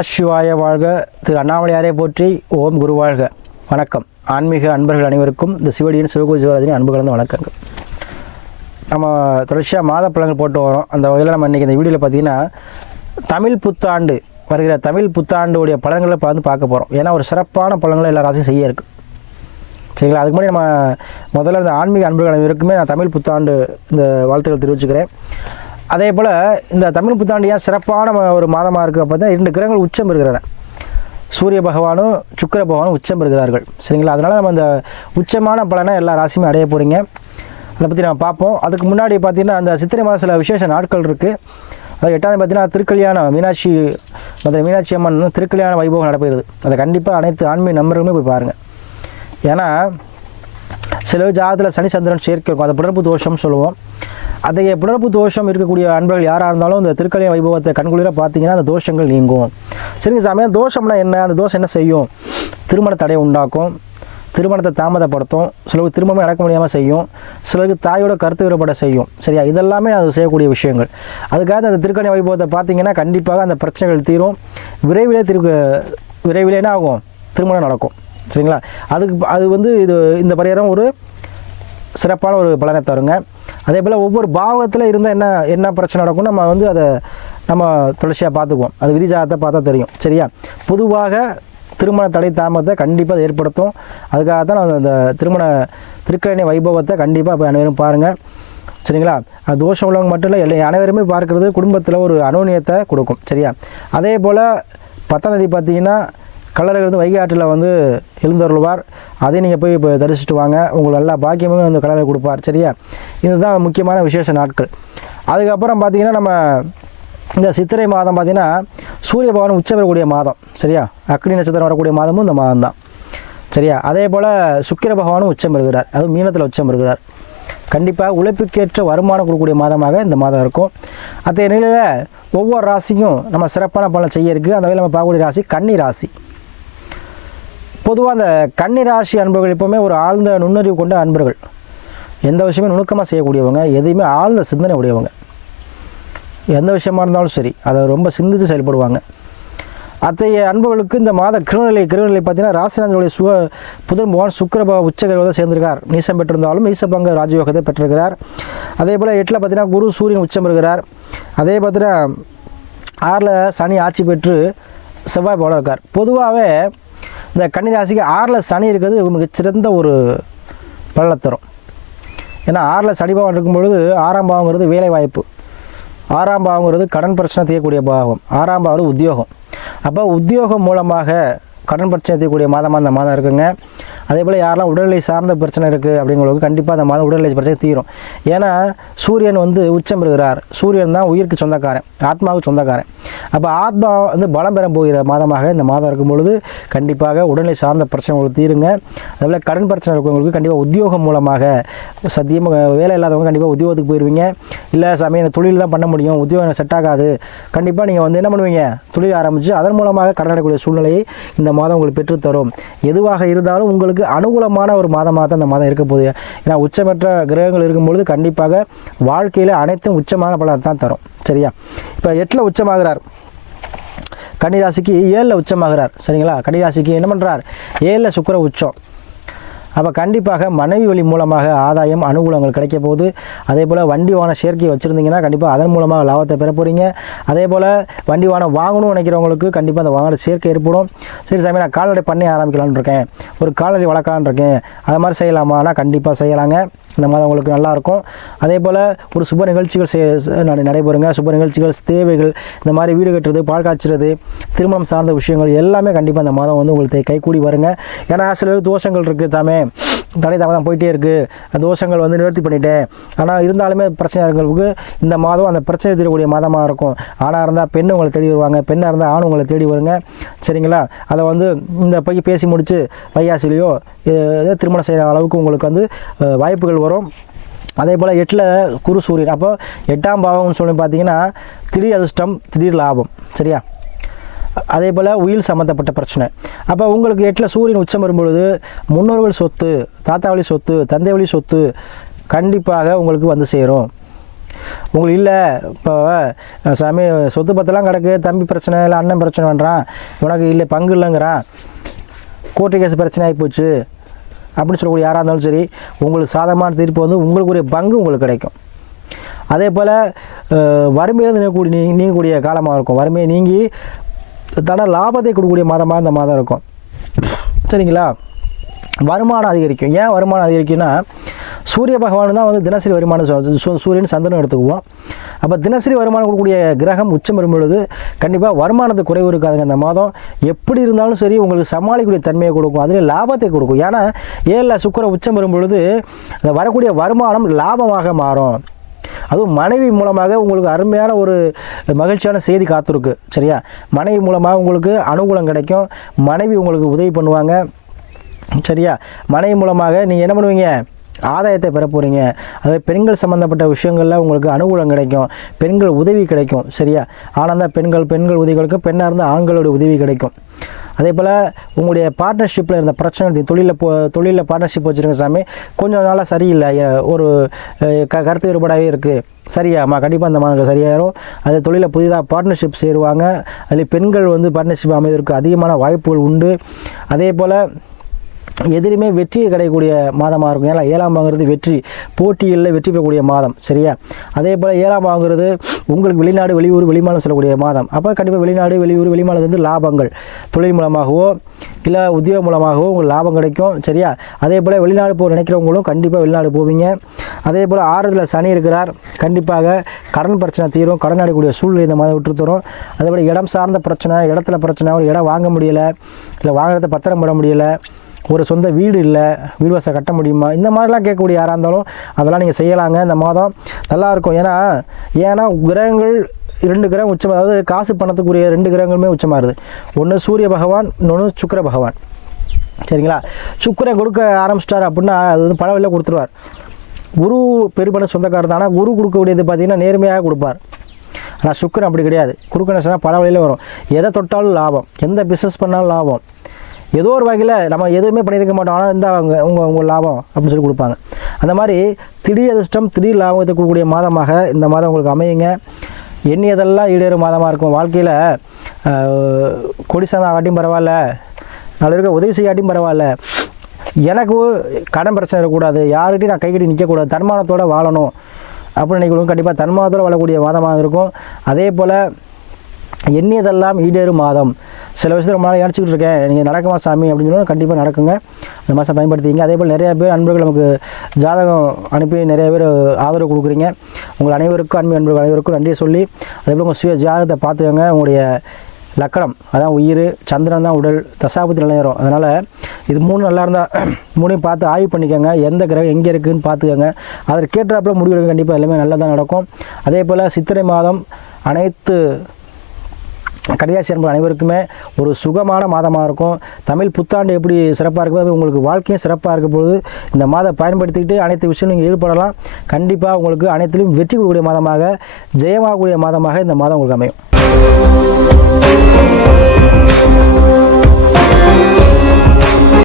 நமசிவாய வாழ்க திரு அண்ணாமலையாரே போற்றி ஓம் குருவாழ்க வணக்கம் ஆன்மீக அன்பர்கள் அனைவருக்கும் இந்த சிவடியின் சிவகு சிவராஜின் அன்பு கலந்த வணக்கங்கள் நம்ம தொடர்ச்சியாக மாத பழங்கள் போட்டு வரோம் அந்த வகையில் நம்ம இன்றைக்கி இந்த வீடியோவில் பார்த்திங்கன்னா தமிழ் புத்தாண்டு வருகிற தமிழ் புத்தாண்டுடைய பழங்களை வந்து பார்க்க போகிறோம் ஏன்னா ஒரு சிறப்பான பழங்களை எல்லா ராசியும் செய்ய இருக்குது சரிங்களா அதுக்கு முன்னாடி நம்ம முதல்ல இந்த ஆன்மீக அன்பர்கள் அனைவருக்குமே நான் தமிழ் புத்தாண்டு இந்த வாழ்த்துக்கள் தெரிவிச்சுக்கிறேன் அதே போல் இந்த தமிழ் புத்தாண்டியாக சிறப்பான ஒரு மாதமாக இருக்குது அப்போ இரண்டு கிரகங்கள் உச்சம் இருக்கிறன சூரிய பகவானும் சுக்கர பகவானும் உச்சம் பெறுகிறார்கள் சரிங்களா அதனால் நம்ம அந்த உச்சமான பலனை எல்லா ராசியுமே அடைய போகிறீங்க அதை பற்றி நம்ம பார்ப்போம் அதுக்கு முன்னாடி பார்த்திங்கன்னா அந்த சித்திரை மாதம் சில விசேஷ நாட்கள் இருக்குது அது எட்டாவது பார்த்தீங்கன்னா திருக்கல்யாணம் மீனாட்சி மதுரை மீனாட்சி அம்மன் திருக்கல்யாண வைபவம் நடைபெறுது அதை கண்டிப்பாக அனைத்து ஆன்மீக நம்பர்களுமே போய் பாருங்கள் ஏன்னா சில ஜாதத்தில் சனி சந்திரன் சேர்க்கிறோம் அந்த அதை தோஷம்னு சொல்லுவோம் அத்தகைய பிறப்பு தோஷம் இருக்கக்கூடிய அன்பர்கள் யாராக இருந்தாலும் இந்த திருக்கல்யாண வைபவத்தை கண்குளிர பார்த்தீங்கன்னா அந்த தோஷங்கள் நீங்கும் சரிங்க சாமி தோஷம்னா என்ன அந்த தோஷம் என்ன செய்யும் திருமண தடை உண்டாக்கும் திருமணத்தை தாமதப்படுத்தும் சிலருக்கு திருமணமே நடக்க முடியாமல் செய்யும் சிலருக்கு தாயோட கருத்து வேறுபட செய்யும் சரியா இதெல்லாமே அது செய்யக்கூடிய விஷயங்கள் அதுக்காக அந்த திருக்கணி வைபவத்தை பார்த்தீங்கன்னா கண்டிப்பாக அந்த பிரச்சனைகள் தீரும் விரைவிலே திரு விரைவிலே என்ன ஆகும் திருமணம் நடக்கும் சரிங்களா அதுக்கு அது வந்து இது இந்த பரிகாரம் ஒரு சிறப்பான ஒரு பலனை தருங்க அதே போல் ஒவ்வொரு பாவகத்தில் இருந்தால் என்ன என்ன பிரச்சனை நடக்கும் நம்ம வந்து அதை நம்ம தொடர்ச்சியாக பார்த்துக்குவோம் அது விதிஜாதத்தை பார்த்தா தெரியும் சரியா பொதுவாக திருமண தடை தாமதத்தை கண்டிப்பாக ஏற்படுத்தும் அதுக்காக தான் நான் அந்த திருமண திருக்கணி வைபவத்தை கண்டிப்பாக இப்போ அனைவரும் பாருங்கள் சரிங்களா அது தோஷம் உள்ளவங்க மட்டும் இல்லை எல்லா அனைவருமே பார்க்குறது குடும்பத்தில் ஒரு அனுநியத்தை கொடுக்கும் சரியா அதே போல் பத்தாம் தேதி பார்த்தீங்கன்னா கல்லறை வந்து வைகை ஆற்றில் வந்து எழுந்தருள்வார் அதையும் நீங்கள் போய் இப்போ தரிசிச்சுட்டு வாங்க உங்களுக்கு எல்லா பாக்கியமுமே வந்து கல்லறை கொடுப்பார் சரியா இதுதான் முக்கியமான விசேஷ நாட்கள் அதுக்கப்புறம் பார்த்திங்கன்னா நம்ம இந்த சித்திரை மாதம் பார்த்திங்கன்னா சூரிய பகவான் உச்சம் வரக்கூடிய மாதம் சரியா அக்னி நட்சத்திரம் வரக்கூடிய மாதமும் இந்த மாதம் தான் சரியா அதே போல் சுக்கிர பகவானும் உச்சம் பெறுகிறார் அதுவும் மீனத்தில் உச்சம் பெறுகிறார் கண்டிப்பாக உழைப்புக்கேற்ற வருமானம் கொடுக்கக்கூடிய மாதமாக இந்த மாதம் இருக்கும் அத்தகைய நிலையில் ஒவ்வொரு ராசிக்கும் நம்ம சிறப்பான பலன் செய்ய இருக்குது அந்த வகையில் நம்ம பார்க்கக்கூடிய ராசி கன்னி ராசி பொதுவாக அந்த கன்னி ராசி அன்பர்கள் எப்போவுமே ஒரு ஆழ்ந்த நுண்ணறிவு கொண்ட அன்பர்கள் எந்த விஷயமே நுணுக்கமாக செய்யக்கூடியவங்க எதையுமே ஆழ்ந்த சிந்தனை உடையவங்க எந்த விஷயமா இருந்தாலும் சரி அதை ரொம்ப சிந்தித்து செயல்படுவாங்க அத்தகைய அன்புகளுக்கு இந்த மாத கிருநிலை கிருநிலை பார்த்தீங்கன்னா ராசிநாதனுடைய சுவ புதன் பகவான் சுக்கரபா உச்சகயோகம் சேர்ந்திருக்கார் நீசம் பெற்றிருந்தாலும் நீசபங்க ராஜயோகத்தை பெற்றிருக்கிறார் அதே போல் எட்டில் பார்த்தீங்கன்னா குரு சூரியன் உச்சம் பெறுகிறார் அதே பார்த்தீங்கன்னா ஆறில் சனி ஆட்சி பெற்று செவ்வாய் போல இருக்கார் பொதுவாகவே இந்த கன்னிராசிக்கு ஆறில் சனி இருக்கிறது மிகச்சிறந்த ஒரு பலனை தரும் ஏன்னா ஆறில் சனி பாவம் இருக்கும்பொழுது ஆறாம் பாவங்கிறது வேலை வாய்ப்பு ஆறாம் பாவங்கிறது கடன் பிரச்சனை தீர்க்கக்கூடிய பாவம் ஆறாம் பாவம் உத்தியோகம் அப்போ உத்தியோகம் மூலமாக கடன் பிரச்சனை தேக்கக்கூடிய மாதமாக அந்த மாதம் இருக்குங்க அதே போல் யாரெல்லாம் உடல்நிலை சார்ந்த பிரச்சனை இருக்குது அப்படிங்கிறவங்களுக்கு கண்டிப்பாக அந்த மாதம் உடல்நிலை பிரச்சனை தீரும் ஏன்னா சூரியன் வந்து உச்சம் பெறுகிறார் சூரியன் தான் உயிருக்கு சொந்தக்காரன் ஆத்மாவுக்கு சொந்தக்காரன் அப்போ ஆத்மா வந்து பலம் பெற போகிற மாதமாக இந்த மாதம் இருக்கும் பொழுது கண்டிப்பாக உடல்நிலை சார்ந்த பிரச்சனை உங்களுக்கு தீருங்க அதேபோல் கடன் பிரச்சனை இருக்கிறவங்களுக்கு கண்டிப்பாக உத்தியோகம் மூலமாக சத்தியம் வேலை இல்லாதவங்க கண்டிப்பாக உத்தியோகத்துக்கு போயிடுவீங்க இல்லை சமயம் இந்த தொழில் தான் பண்ண முடியும் உத்தியோகம் செட் ஆகாது கண்டிப்பாக நீங்கள் வந்து என்ன பண்ணுவீங்க தொழில் ஆரம்பித்து அதன் மூலமாக கடனடைக்கூடிய சூழ்நிலையை இந்த மாதம் உங்களுக்கு பெற்றுத்தரும் எதுவாக இருந்தாலும் உங்களுக்கு உங்களுக்கு அனுகூலமான ஒரு மாதமாக தான் இந்த மாதம் இருக்க போகுது ஏன்னா உச்சமற்ற கிரகங்கள் இருக்கும்பொழுது கண்டிப்பாக வாழ்க்கையில் அனைத்தும் உச்சமான பலன் தான் தரும் சரியா இப்போ எட்டில் உச்சமாகிறார் கன்னிராசிக்கு ஏழில் உச்சமாகிறார் சரிங்களா கன்னிராசிக்கு என்ன பண்ணுறார் ஏழில் சுக்கர உச்சம் அப்போ கண்டிப்பாக மனைவி வழி மூலமாக ஆதாயம் அனுகூலங்கள் கிடைக்க போகுது அதே போல் வண்டி வாகன சேர்க்கை வச்சுருந்தீங்கன்னா கண்டிப்பாக அதன் மூலமாக லாபத்தை பெற போகிறீங்க அதே போல் வண்டி வாகனம் வாங்கணும்னு நினைக்கிறவங்களுக்கு கண்டிப்பாக அந்த வாகன சேர்க்கை ஏற்படும் சரி சாமி நான் கால்நடை பண்ணி ஆரம்பிக்கலான் இருக்கேன் ஒரு கால்நடை வளர்க்கலான் இருக்கேன் அதை மாதிரி செய்யலாமா ஆனால் கண்டிப்பாக செய்யலாங்க இந்த மாதம் உங்களுக்கு நல்லாயிருக்கும் அதே போல் ஒரு சுப நிகழ்ச்சிகள் செய் நடைபெறுங்க சுப நிகழ்ச்சிகள் தேவைகள் இந்த மாதிரி வீடு கட்டுறது பால் காய்ச்சுறது திருமணம் சார்ந்த விஷயங்கள் எல்லாமே கண்டிப்பாக இந்த மாதம் வந்து உங்களுக்கு கைகூடி வருங்க ஏன்னா சில தோஷங்கள் இருக்குது தாமே தடை தாமதம் போயிட்டே இருக்குது தோஷங்கள் வந்து நிவர்த்தி பண்ணிட்டேன் ஆனால் இருந்தாலுமே பிரச்சனை இருக்கிறவங்க இந்த மாதம் அந்த பிரச்சனை தீரக்கூடிய மாதமாக இருக்கும் ஆணாக இருந்தால் பெண் உங்களை தேடி வருவாங்க பெண்ணாக இருந்தால் ஆண் உங்களை தேடி வருங்க சரிங்களா அதை வந்து இந்த போய் பேசி முடித்து வையாசிலையோ இதே திருமணம் செய்கிற அளவுக்கு உங்களுக்கு வந்து வாய்ப்புகள் வரும் அதே போல் எட்டில் குரு சூரியன் அப்போ எட்டாம் பாவம்னு சொல்லி பார்த்தீங்கன்னா திடீர் அதிர்ஷ்டம் திடீர் லாபம் சரியா அதே போல் உயில் சம்மந்தப்பட்ட பிரச்சனை அப்போ உங்களுக்கு எட்டில் சூரியன் உச்சம் வரும்பொழுது முன்னோர்கள் சொத்து தாத்தா வழி சொத்து தந்தை வழி சொத்து கண்டிப்பாக உங்களுக்கு வந்து சேரும் உங்களுக்கு இல்லை இப்போ சமய சொத்து பத்தெல்லாம் கிடக்கு தம்பி பிரச்சனை இல்லை அண்ணன் பிரச்சனை பண்ணுறான் உனக்கு இல்லை பங்கு இல்லைங்கிறான் கோர்ட்டு கேஸ் பிரச்சனை ஆகிப்போச்சு அப்படின்னு சொல்லக்கூடிய யாராக இருந்தாலும் சரி உங்களுக்கு சாதகமான தீர்ப்பு வந்து உங்களுக்குரிய பங்கு உங்களுக்கு கிடைக்கும் அதே போல் வறுமையிலிருந்து நீங்கக்கூடிய நீங்கக்கூடிய காலமாக இருக்கும் வறுமையை நீங்கி தன லாபத்தை கொடுக்கக்கூடிய மாதமாக இந்த மாதம் இருக்கும் சரிங்களா வருமானம் அதிகரிக்கும் ஏன் வருமானம் அதிகரிக்கும்னா சூரிய பகவான் தான் வந்து தினசரி வருமானம் சூரியன் சந்திரன் எடுத்துக்குவோம் அப்போ தினசரி வருமானம் கொடுக்கக்கூடிய கிரகம் உச்சம் வரும்பொழுது கண்டிப்பாக வருமானத்தை குறைவு இருக்காதுங்க அந்த மாதம் எப்படி இருந்தாலும் சரி உங்களுக்கு சமாளிக்கக்கூடிய தன்மையை கொடுக்கும் அதிலே லாபத்தை கொடுக்கும் ஏன்னா ஏழில் சுக்கர உச்சம் வரும்பொழுது வரக்கூடிய வருமானம் லாபமாக மாறும் அதுவும் மனைவி மூலமாக உங்களுக்கு அருமையான ஒரு மகிழ்ச்சியான செய்தி காத்திருக்கு சரியா மனைவி மூலமாக உங்களுக்கு அனுகூலம் கிடைக்கும் மனைவி உங்களுக்கு உதவி பண்ணுவாங்க சரியா மனைவி மூலமாக நீங்கள் என்ன பண்ணுவீங்க ஆதாயத்தை பெற போகிறீங்க அதாவது பெண்கள் சம்மந்தப்பட்ட விஷயங்களில் உங்களுக்கு அனுகூலம் கிடைக்கும் பெண்கள் உதவி கிடைக்கும் சரியா ஆனால் தான் பெண்கள் பெண்கள் உதவிகளுக்கு பெண்ணாக இருந்தால் ஆண்களுடைய உதவி கிடைக்கும் அதே போல் உங்களுடைய பார்ட்னர்ஷிப்பில் இருந்த பிரச்சனை தொழிலில் போ தொழிலில் பார்ட்னர்ஷிப் வச்சுருங்க சாமி கொஞ்சம் நாளாக சரியில்லை ஒரு க கருத்து வேறுபாடாகவே இருக்குது சரியாம்மா கண்டிப்பாக அந்த மாதிரி சரியாயிரும் அது தொழிலில் புதிதாக பார்ட்னர்ஷிப் சேருவாங்க அதில் பெண்கள் வந்து பார்ட்னர்ஷிப் அமைவதற்கு அதிகமான வாய்ப்புகள் உண்டு அதே போல் எதிலுமே வெற்றியை கிடைக்கக்கூடிய மாதமாக இருக்கும் ஏன்னா ஏழாம் வாங்குறது வெற்றி போட்டியில் வெற்றி பெறக்கூடிய மாதம் சரியா அதே போல் ஏழாம் வாங்குறது உங்களுக்கு வெளிநாடு வெளியூர் வெளிமாலம் செல்லக்கூடிய மாதம் அப்போ கண்டிப்பாக வெளிநாடு வெளியூர் வெளிமாலம் வந்து லாபங்கள் தொழில் மூலமாகவோ இல்லை உத்தியோகம் மூலமாகவோ உங்களுக்கு லாபம் கிடைக்கும் சரியா அதே போல் வெளிநாடு போக நினைக்கிறவங்களும் கண்டிப்பாக வெளிநாடு போவீங்க அதே போல் ஆறுதலில் சனி இருக்கிறார் கண்டிப்பாக கடன் பிரச்சனை தீரும் கடன் அடிக்கூடிய சூழ்நிலை இந்த மாதிரி விட்டுத்தரும் அதே போல் இடம் சார்ந்த பிரச்சனை இடத்துல பிரச்சனை ஒரு இடம் வாங்க முடியலை இல்லை வாங்குறத பத்திரம் போட முடியலை ஒரு சொந்த வீடு இல்லை வீடு வாசல் கட்ட முடியுமா இந்த மாதிரிலாம் கேட்கக்கூடிய யாராக இருந்தாலும் அதெல்லாம் நீங்கள் செய்யலாங்க இந்த மாதம் நல்லாயிருக்கும் ஏன்னா ஏன்னா கிரகங்கள் ரெண்டு கிரகம் உச்சம் அதாவது காசு பணத்துக்குரிய ரெண்டு கிரகங்களுமே உச்சமாகுது ஒன்று சூரிய பகவான் இன்னொன்று சுக்கர பகவான் சரிங்களா சுக்கரை கொடுக்க ஆரம்பிச்சிட்டார் அப்படின்னா அது வந்து பழவெல்லாம் கொடுத்துருவார் குரு பெருபட சொந்தக்காரர் தான் ஆனால் குரு கொடுக்கக்கூடியது பார்த்திங்கன்னா நேர்மையாக கொடுப்பார் ஆனால் சுக்கரன் அப்படி கிடையாது குறுக்கணசனா பல வழியில் வரும் எதை தொட்டாலும் லாபம் எந்த பிஸ்னஸ் பண்ணாலும் லாபம் ஏதோ ஒரு வகையில் நம்ம எதுவுமே பண்ணியிருக்க மாட்டோம் ஆனால் இருந்தால் அவங்க உங்கள் உங்கள் லாபம் அப்படின்னு சொல்லி கொடுப்பாங்க அந்த மாதிரி திடீர் அதிர்ஷ்டம் திடீர் லாபத்தை கொடுக்கக்கூடிய மாதமாக இந்த மாதம் உங்களுக்கு அமையுங்க எண்ணியதெல்லாம் ஈடேறும் மாதமாக இருக்கும் வாழ்க்கையில் கொடிசான ஆட்டியும் பரவாயில்ல நல்ல இருக்க உதவி செய்யாட்டியும் பரவாயில்ல எனக்கு கடன் பிரச்சனை இருக்கக்கூடாது யாருக்கிட்டையும் நான் கைகிட்டி நிற்கக்கூடாது தன்மானத்தோடு வாழணும் அப்படின்னு நினைக்கணும் கண்டிப்பாக தன்மானத்தோடு வாழக்கூடிய மாதமாக இருக்கும் அதே போல் எண்ணியதெல்லாம் ஈடேறும் மாதம் சில விஷயத்தில் ரொம்ப நாள் இணைச்சிக்கிட்டு இருக்கேன் நீங்கள் நடக்குமா சாமி அப்படின்னு சொல்லி கண்டிப்பாக நடக்குங்க இந்த மாதம் பயன்படுத்திங்க அதே போல் நிறையா பேர் அன்பர்கள் நமக்கு ஜாதகம் அனுப்பி நிறைய பேர் ஆதரவு கொடுக்குறீங்க உங்கள் அனைவருக்கும் அன்பு அன்பர்கள் அனைவருக்கும் நன்றியை சொல்லி அதேபோல் உங்கள் சுய ஜாதகத்தை பார்த்துக்கோங்க உங்களுடைய லக்கணம் அதான் உயிர் சந்திரன் தான் உடல் தசாபத்தி நிலையரும் அதனால் இது மூணு நல்லா இருந்தால் மூணையும் பார்த்து ஆய்வு பண்ணிக்கோங்க எந்த கிரகம் எங்கே இருக்குதுன்னு பார்த்துக்கோங்க அதற்கு கேட்டாப்பில் முடிவெடுக்க கண்டிப்பாக எல்லாமே நல்லா தான் நடக்கும் அதே போல் சித்திரை மாதம் அனைத்து கடையாசி அன்பு அனைவருக்குமே ஒரு சுகமான மாதமாக இருக்கும் தமிழ் புத்தாண்டு எப்படி சிறப்பாக இருக்குமோ உங்களுக்கு வாழ்க்கையும் சிறப்பாக இருக்கும் பொழுது இந்த மாதம் பயன்படுத்திக்கிட்டு அனைத்து விஷயம் நீங்கள் ஈடுபடலாம் கண்டிப்பாக உங்களுக்கு அனைத்திலும் வெற்றி கொடுக்கக்கூடிய மாதமாக ஜெயமாகக்கூடிய மாதமாக இந்த மாதம் உங்களுக்கு அமையும்